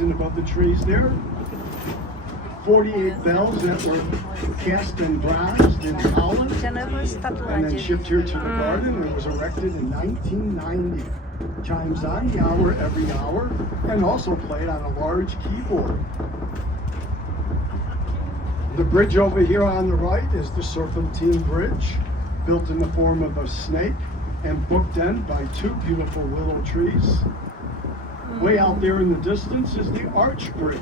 Above the trees there, 48 bells that were cast in bronze in Holland and then shipped here to the garden and was erected in 1990. Chimes on the hour every hour and also played on a large keyboard. The bridge over here on the right is the Serpentine Bridge, built in the form of a snake and bookended by two beautiful willow trees. Way out there in the distance is the Arch Bridge.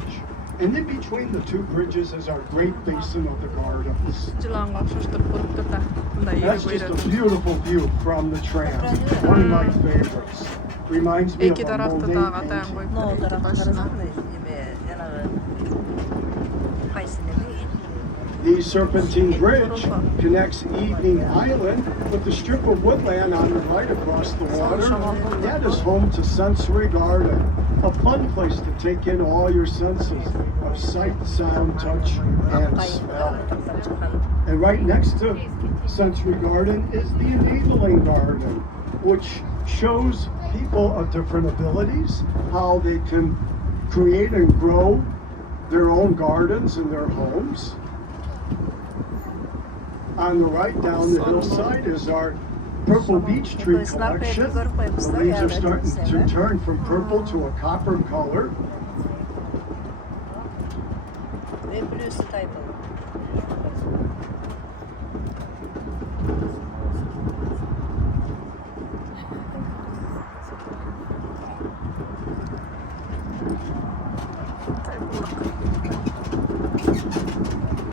And in between the two bridges is our great basin of the gardens. That's just a beautiful view from the tram. One of my favorites. Reminds me of a Monet painting. The Serpentine Bridge connects Evening Island with the strip of woodland on the right across the water. That is home to Sensory Garden, a fun place to take in all your senses of sight, sound, touch, and smell. And right next to Sensory Garden is the Enabling Garden, which shows people of different abilities how they can create and grow their own gardens in their homes. On the right down the hillside is our purple beech tree collection. The leaves are starting to turn from purple to a copper color.